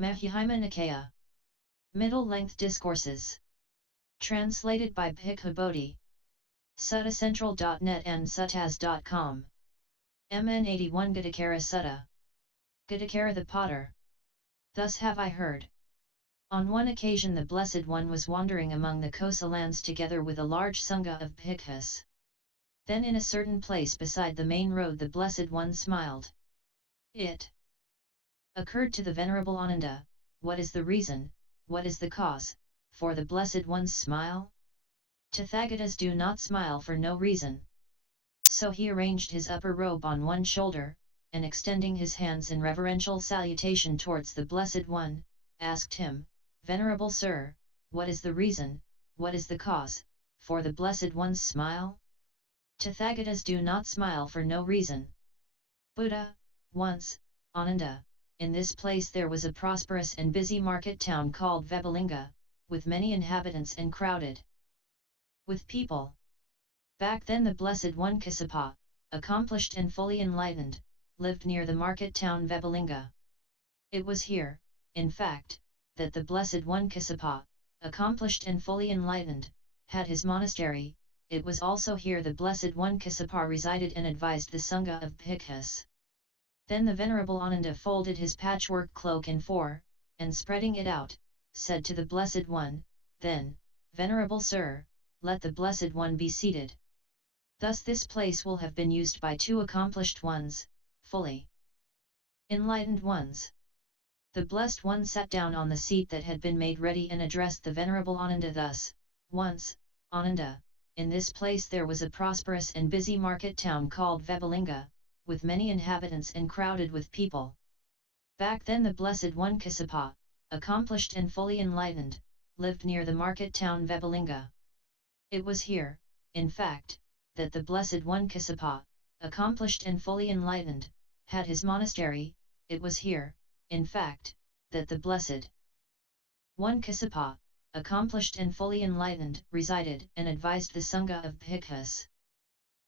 Majjhima Nikaya. Middle-length Discourses. Translated by Bhikkhu Bodhi. Suttacentral.net and suttaz.com. MN 81 Ghatikara Sutta. Ghatikara the Potter. Thus have I heard. On one occasion the Blessed One was wandering among the Kosa lands together with a large Sangha of bhikkhus. Then in a certain place beside the main road the Blessed One smiled. It occurred to the Venerable Ananda, what is the reason, what is the cause, for the Blessed One's smile? Tathagatas do not smile for no reason. So he arranged his upper robe on one shoulder, and extending his hands in reverential salutation towards the Blessed One, asked him, Venerable Sir, what is the reason, what is the cause, for the Blessed One's smile? Tathagatas do not smile for no reason. Buddha, once, Ananda, in this place there was a prosperous and busy market town called Vebalinga, with many inhabitants and crowded with people. Back then the Blessed One Kassapa, accomplished and fully enlightened, lived near the market town Vebalinga. It was here, in fact, that the Blessed One Kassapa, accomplished and fully enlightened, had his monastery. It was also here the Blessed One Kassapa resided and advised the Sangha of bhikkhus. Then the Venerable Ananda folded his patchwork cloak in four, and spreading it out, said to the Blessed One, then, Venerable Sir, let the Blessed One be seated. Thus this place will have been used by two accomplished ones, fully enlightened ones. The Blessed One sat down on the seat that had been made ready and addressed the Venerable Ananda thus, once, Ananda, in this place there was a prosperous and busy market town called Vebalinga, with many inhabitants and crowded with people. Back then the Blessed One Kassapa, accomplished and fully enlightened, lived near the market town Vebalinga. It was here, in fact, that the Blessed One Kassapa, accomplished and fully enlightened, had his monastery. It was here, in fact, that the Blessed One Kassapa, accomplished and fully enlightened, resided and advised the Sangha of bhikkhus.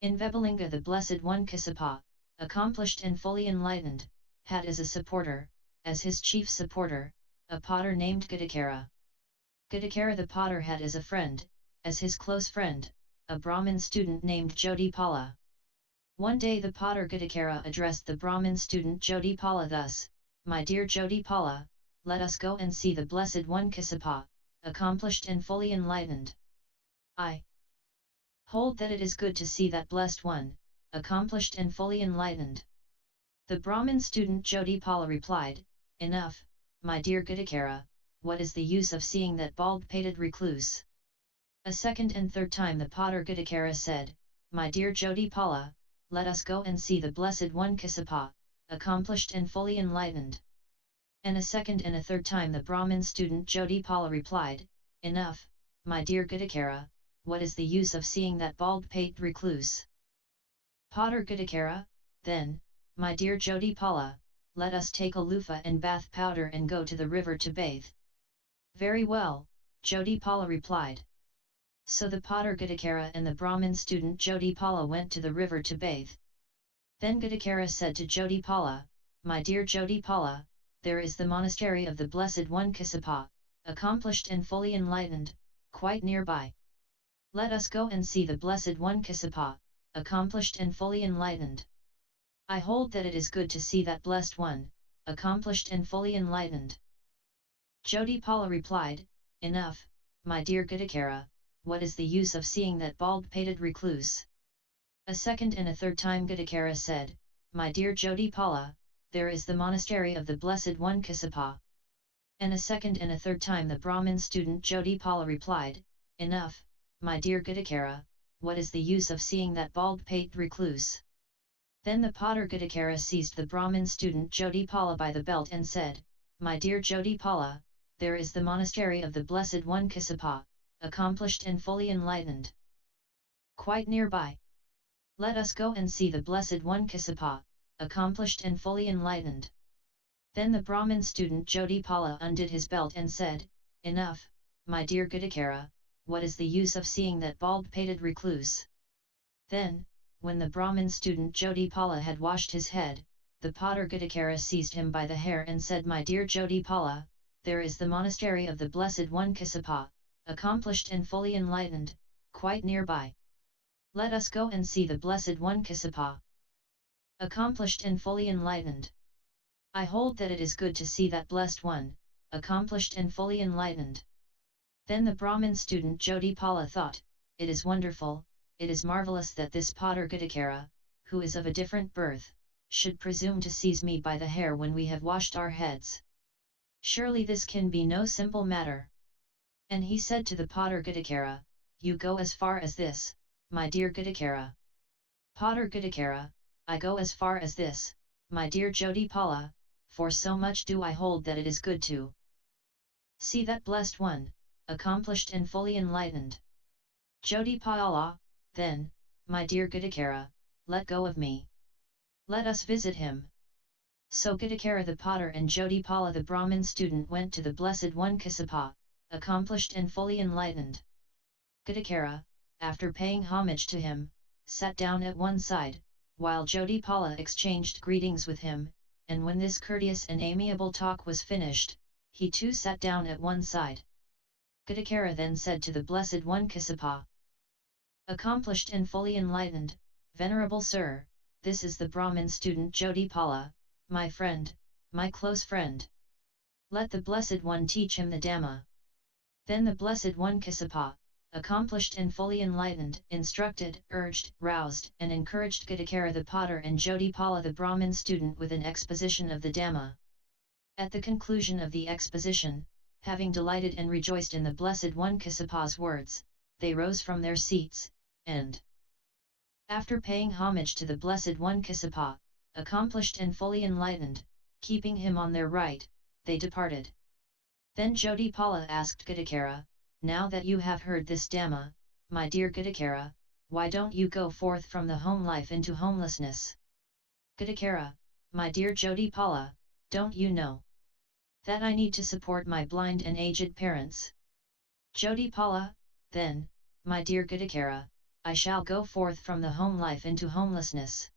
In Vebalinga the Blessed One Kassapa, accomplished and fully enlightened, had as a supporter, as his chief supporter, a potter named Ghatikara. Ghatikara the potter had as a friend, as his close friend, a Brahmin student named Jodhipala. One day the potter Ghatikara addressed the Brahmin student Jodhipala thus, My dear Jodhipala, let us go and see the Blessed One Kassapa, accomplished and fully enlightened. I hold that it is good to see that Blessed One, accomplished and fully enlightened. The Brahmin student Jodhipala replied, Enough, my dear Ghatikara, what is the use of seeing that bald-pated recluse? A second and third time the potter Ghatikara said, My dear Jodhipala, let us go and see the Blessed One Kassapa, accomplished and fully enlightened. And a second and a third time the Brahmin student Jodhipala replied, Enough, my dear Ghatikara, what is the use of seeing that bald-pated recluse? Potter Ghatikara, then, my dear Jodhipala, let us take a loofah and bath powder and go to the river to bathe. Very well, Jodhipala replied. So the potter Ghatikara and the Brahmin student Jodhipala went to the river to bathe. Then Ghatikara said to Jodhipala, My dear Jodhipala, there is the monastery of the Blessed One Kassapa, accomplished and fully enlightened, quite nearby. Let us go and see the Blessed One Kassapa, accomplished and fully enlightened. I hold that it is good to see that Blessed One, accomplished and fully enlightened. Jodhipala replied, Enough, my dear Ghatikara, what is the use of seeing that bald-pated recluse? A second and a third time Ghatikara said, My dear Jodhipala, there is the monastery of the Blessed One Kassapa. And a second and a third time the Brahmin student Jodhipala replied, Enough, my dear Ghatikara, what is the use of seeing that bald-pated recluse? Then the potter Ghatikara seized the Brahmin student Jodhipala by the belt and said, My dear Jodhipala, there is the monastery of the Blessed One Kassapa, accomplished and fully enlightened, quite nearby. Let us go and see the Blessed One Kassapa, accomplished and fully enlightened. Then the Brahmin student Jodhipala undid his belt and said, Enough, my dear Ghatikara, what is the use of seeing that bald-pated recluse? Then, when the Brahmin student Jodhipala had washed his head, the potter Ghatikara seized him by the hair and said, "My dear Jodhipala, there is the monastery of the Blessed One Kassapa, accomplished and fully enlightened, quite nearby. Let us go and see the Blessed One Kassapa, accomplished and fully enlightened. I hold that it is good to see that blessed one, accomplished and fully enlightened." Then the Brahmin student Jodhipala thought, "It is wonderful, it is marvellous that this potter Ghatikara, who is of a different birth, should presume to seize me by the hair when we have washed our heads. Surely this can be no simple matter." And he said to the potter Ghatikara, "You go as far as this, my dear Ghatikara." "Potter Ghatikara, I go as far as this, my dear Jodhipala, for so much do I hold that it is good to see that blessed one, accomplished and fully enlightened." "Jodhipala, then, my dear Ghatikara, let go of me. Let us visit him." So Ghatikara the potter and Jodhipala the Brahmin student went to the Blessed One Kassapa, accomplished and fully enlightened. Ghatikara, after paying homage to him, sat down at one side, while Jodhipala exchanged greetings with him, and when this courteous and amiable talk was finished, he too sat down at one side. Ghatikara then said to the Blessed One Kassapa, accomplished and fully enlightened, "Venerable Sir, this is the Brahmin student Jodhipala, my friend, my close friend. Let the Blessed One teach him the Dhamma." Then the Blessed One Kassapa, accomplished and fully enlightened, instructed, urged, roused and encouraged Ghatikara the potter and Jodhipala the Brahmin student with an exposition of the Dhamma. At the conclusion of the exposition, having delighted and rejoiced in the Blessed One Kassapa's words, they rose from their seats, and after paying homage to the Blessed One Kassapa, accomplished and fully enlightened, keeping him on their right, they departed. Then Jodhipala asked Ghatikara, "Now that you have heard this Dhamma, my dear Ghatikara, why don't you go forth from the home life into homelessness?" "Ghatikara, my dear Jodhipala, don't you know that I need to support my blind and aged parents?" "Jodhipala, then, my dear Ghatikara, I shall go forth from the home life into homelessness."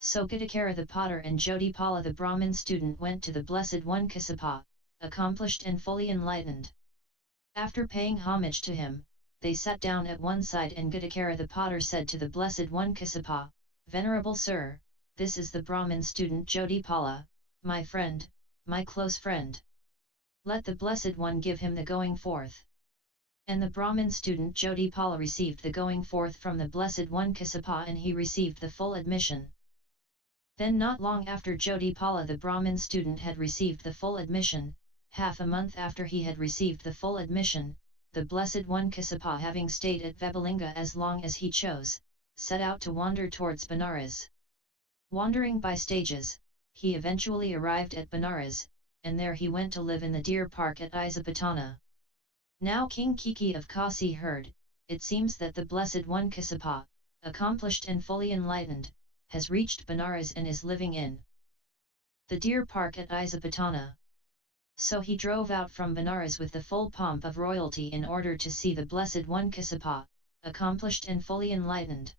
So Ghatikara the potter and Jodhipala the Brahmin student went to the Blessed One Kassapa, accomplished and fully enlightened. After paying homage to him, they sat down at one side, and Ghatikara the potter said to the Blessed One Kassapa, "Venerable Sir, this is the Brahmin student Jodhipala, my friend, my close friend. Let the Blessed One give him the going forth." And the Brahmin student Jodhipala received the going forth from the Blessed One Kassapa, and he received the full admission. Then not long after Jodhipala the Brahmin student had received the full admission, half a month after he had received the full admission, the Blessed One Kassapa, having stayed at Vebalinga as long as he chose, set out to wander towards Benares. Wandering by stages, he eventually arrived at Benares, and there he went to live in the deer park at Isapatana. Now King Kiki of Kasi heard, it seems that the Blessed One Kassapa, accomplished and fully enlightened, has reached Benares and is living in the deer park at Isapatana. So he drove out from Benares with the full pomp of royalty in order to see the Blessed One Kassapa, accomplished and fully enlightened.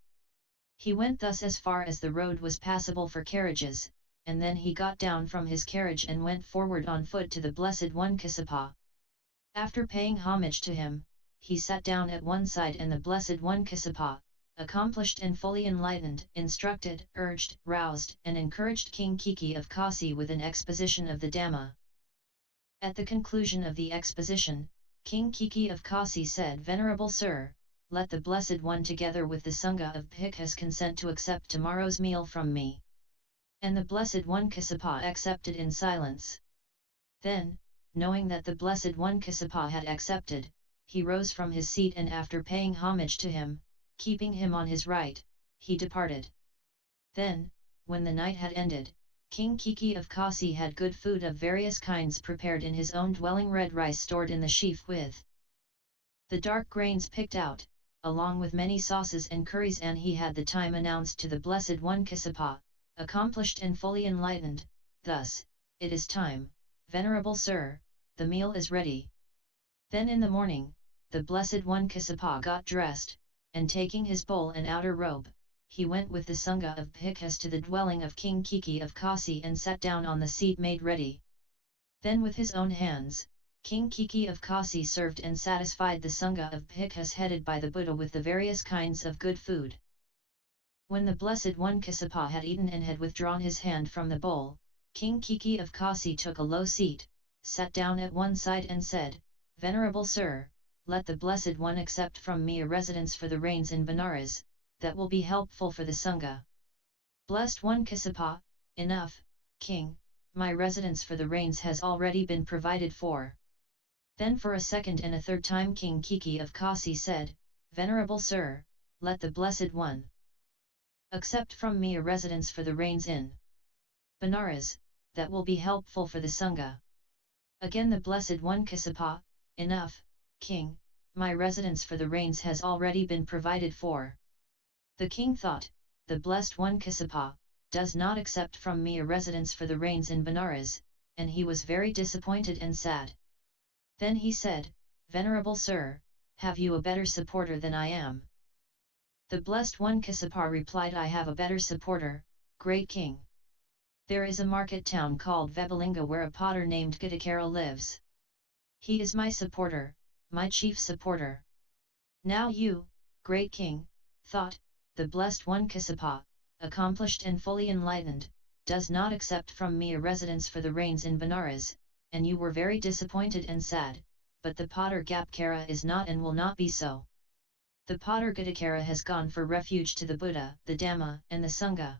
He went thus as far as the road was passable for carriages, and then he got down from his carriage and went forward on foot to the Blessed One Kassapa. After paying homage to him, he sat down at one side, and the Blessed One Kassapa, accomplished and fully enlightened, instructed, urged, roused and encouraged King Kiki of Kasi with an exposition of the Dhamma. At the conclusion of the exposition, King Kiki of Kasi said, "Venerable Sir, let the Blessed One together with the Sangha of Bhikkhus consent to accept tomorrow's meal from me." And the Blessed One Kassapa accepted in silence. Then, knowing that the Blessed One Kassapa had accepted, he rose from his seat, and after paying homage to him, keeping him on his right, he departed. Then, when the night had ended, King Kiki of Kasi had good food of various kinds prepared in his own dwelling, red rice stored in the sheaf with the dark grains picked out, along with many sauces and curries, and he had the time announced to the Blessed One Kassapa, accomplished and fully enlightened, thus, "It is time, Venerable Sir, the meal is ready." Then in the morning, the Blessed One Kassapa got dressed, and taking his bowl and outer robe, he went with the Sangha of Bhikkhus to the dwelling of King Kiki of Kasi and sat down on the seat made ready. Then with his own hands, King Kiki of Kasi served and satisfied the Sangha of Bhikkhus headed by the Buddha with the various kinds of good food. When the Blessed One Kassapa had eaten and had withdrawn his hand from the bowl, King Kiki of Kasi took a low seat, sat down at one side and said, "Venerable Sir, let the Blessed One accept from me a residence for the rains in Benares, that will be helpful for the Sangha." Blessed One Kassapa, "Enough, King, my residence for the rains has already been provided for." Then for a second and a third time King Kiki of Kasi said, "Venerable Sir, let the Blessed One accept from me a residence for the rains in Benares, that will be helpful for the Sangha." Again the Blessed One Kassapa, "Enough, King, my residence for the rains has already been provided for." The king thought, the Blessed One Kassapa does not accept from me a residence for the rains in Benares, and he was very disappointed and sad. Then he said, "Venerable Sir, have you a better supporter than I am?" The Blessed One Kassapa replied, "I have a better supporter, great king. There is a market town called Vebalinga where a potter named Ghatikara lives. He is my supporter, my chief supporter." Now you, great king, thought, the Blessed One Kassapa, accomplished and fully enlightened, does not accept from me a residence for the rains in Benares, and you were very disappointed and sad, but the potter Ghatikara is not and will not be so. The potter Ghatikara has gone for refuge to the Buddha, the Dhamma, and the Sangha.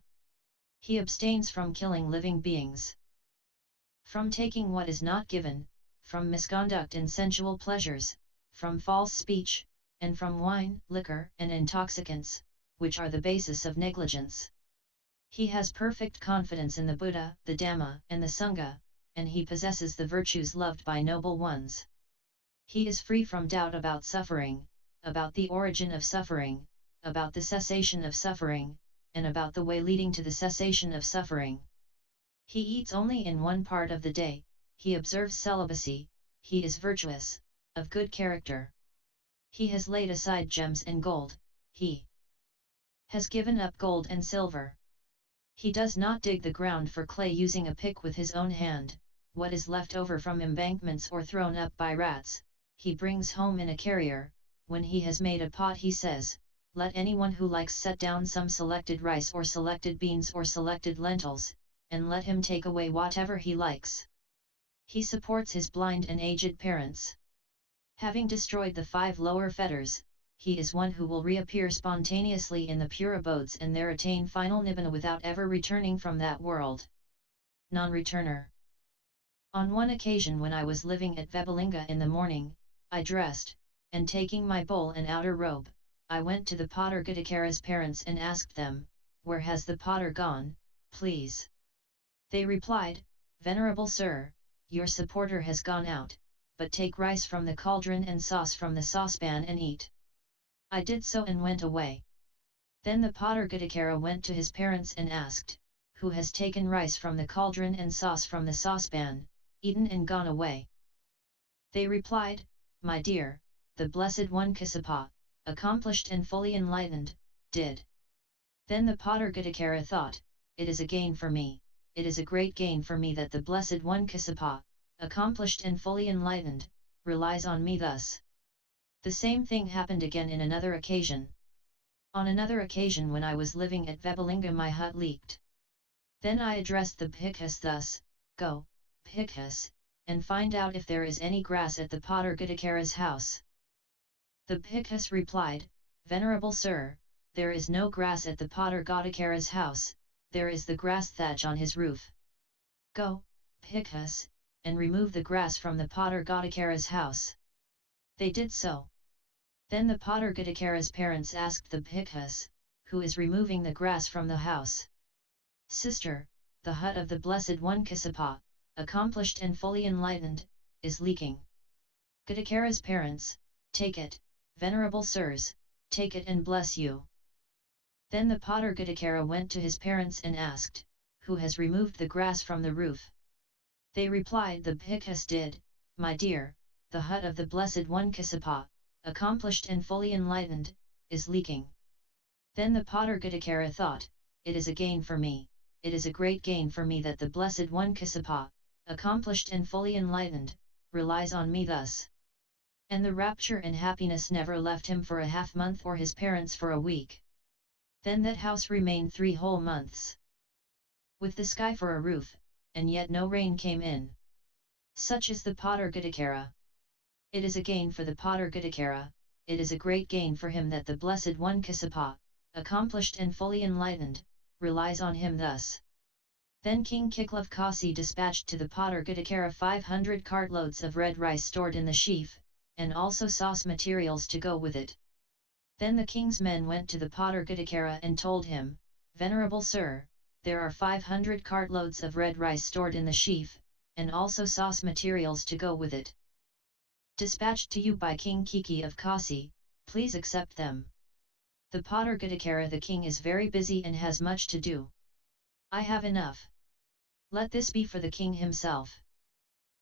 He abstains from killing living beings, from taking what is not given, from misconduct and sensual pleasures, from false speech, and from wine, liquor, and intoxicants, which are the basis of negligence. He has perfect confidence in the Buddha, the Dhamma, and the Sangha, and he possesses the virtues loved by noble ones. He is free from doubt about suffering, about the origin of suffering, about the cessation of suffering, and about the way leading to the cessation of suffering. He eats only in one part of the day, he observes celibacy, he is virtuous, of good character. He has laid aside gems and gold, he has given up gold and silver. He does not dig the ground for clay using a pick with his own hand. What is left over from embankments or thrown up by rats, he brings home in a carrier. When he has made a pot, he says, "Let anyone who likes set down some selected rice or selected beans or selected lentils, and let him take away whatever he likes." He supports his blind and aged parents. Having destroyed the 5 lower fetters, he is one who will reappear spontaneously in the pure abodes and there attain final nibbana without ever returning from that world. Non-returner. On one occasion when I was living at Vebalinga in the morning, I dressed, and taking my bowl and outer robe, I went to the potter Ghatikara's parents and asked them, "Where has the potter gone, please?" They replied, "Venerable Sir, your supporter has gone out, but take rice from the cauldron and sauce from the saucepan and eat." I did so and went away. Then the potter Ghatikara went to his parents and asked, "Who has taken rice from the cauldron and sauce from the saucepan, eaten and gone away?" They replied, "My dear, the Blessed One Kassapa, accomplished and fully enlightened, did." Then the potter Ghatikara thought, "It is a gain for me, it is a great gain for me that the Blessed One Kassapa, accomplished and fully enlightened, relies on me thus." The same thing happened again in another occasion. On another occasion when I was living at Vebalinga, my hut leaked. Then I addressed the Bhikkhus thus, "Go, Bhikkhus, and find out if there is any grass at the potter Ghatikara's house." The Bhikkhus replied, "Venerable Sir, there is no grass at the potter Ghatikara's house, there is the grass thatch on his roof. Go, Bhikkhus, and remove the grass from the potter Ghatikara's house." They did so. Then the potter Ghatikara's parents asked the Bhikkhus, "Who is removing the grass from the house?" "Sister, the hut of the Blessed One Kassapa, accomplished and fully enlightened, is leaking." Ghatikara's parents, "Take it, Venerable Sirs, take it and bless you." Then the potter Ghatikara went to his parents and asked, "Who has removed the grass from the roof?" They replied, "The Bhikkhus did, my dear, the hut of the Blessed One Kassapa, accomplished and fully enlightened, is leaking." Then the potter Ghatikara thought, it is a gain for me, it is a great gain for me that the Blessed One Kassapa, accomplished and fully enlightened, relies on me thus. And the rapture and happiness never left him for a half-month or his parents for a week. Then that house remained 3 whole months, with the sky for a roof, and yet no rain came in. Such is the potter Ghatikara. It is a gain for the potter Ghatikara, it is a great gain for him that the Blessed One Kassapa, accomplished and fully enlightened, relies on him thus. Then King Kiki of Kasi dispatched to the potter Ghatikara 500 cartloads of red rice stored in the sheaf, and also sauce materials to go with it. Then the king's men went to the potter Ghatikara and told him, Venerable Sir, there are 500 cartloads of red rice stored in the sheaf, and also sauce materials to go with it. Dispatched to you by King Kiki of Kasi, please accept them. The potter Ghatikara, the king is very busy and has much to do. I have enough. Let this be for the king himself.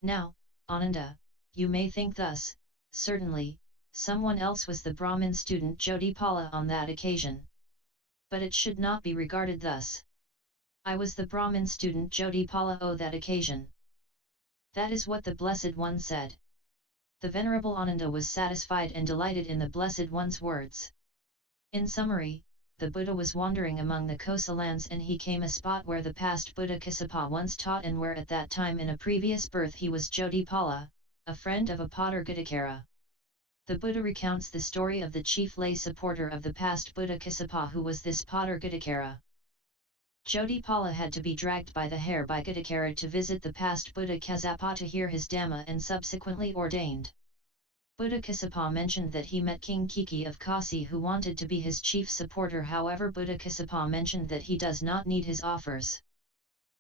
Now, Ananda, you may think thus, certainly, someone else was the Brahmin student Jyotipala on that occasion. But it should not be regarded thus. I was the Brahmin student Jyotipala on that occasion. That is what the Blessed One said. The Venerable Ananda was satisfied and delighted in the Blessed One's words. In summary, the Buddha was wandering among the Kosa lands and he came a spot where the past Buddha Kassapa once taught and where at that time in a previous birth he was Jyotipala, a friend of a potter Ghatikara. The Buddha recounts the story of the chief lay supporter of the past Buddha Kassapa, who was this potter Ghatikara. Jyotipala had to be dragged by the hair by Ghatikara to visit the past Buddha Kassapa to hear his Dhamma and subsequently ordained. Buddha Kassapa mentioned that he met King Kiki of Kasi who wanted to be his chief supporter, however Buddha Kassapa mentioned that he does not need his offers.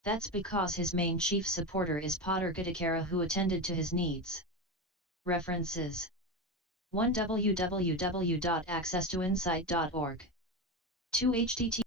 That's because his main chief supporter is potter Ghatikara who attended to his needs. References 1. www.accesstoinsight.org 2. http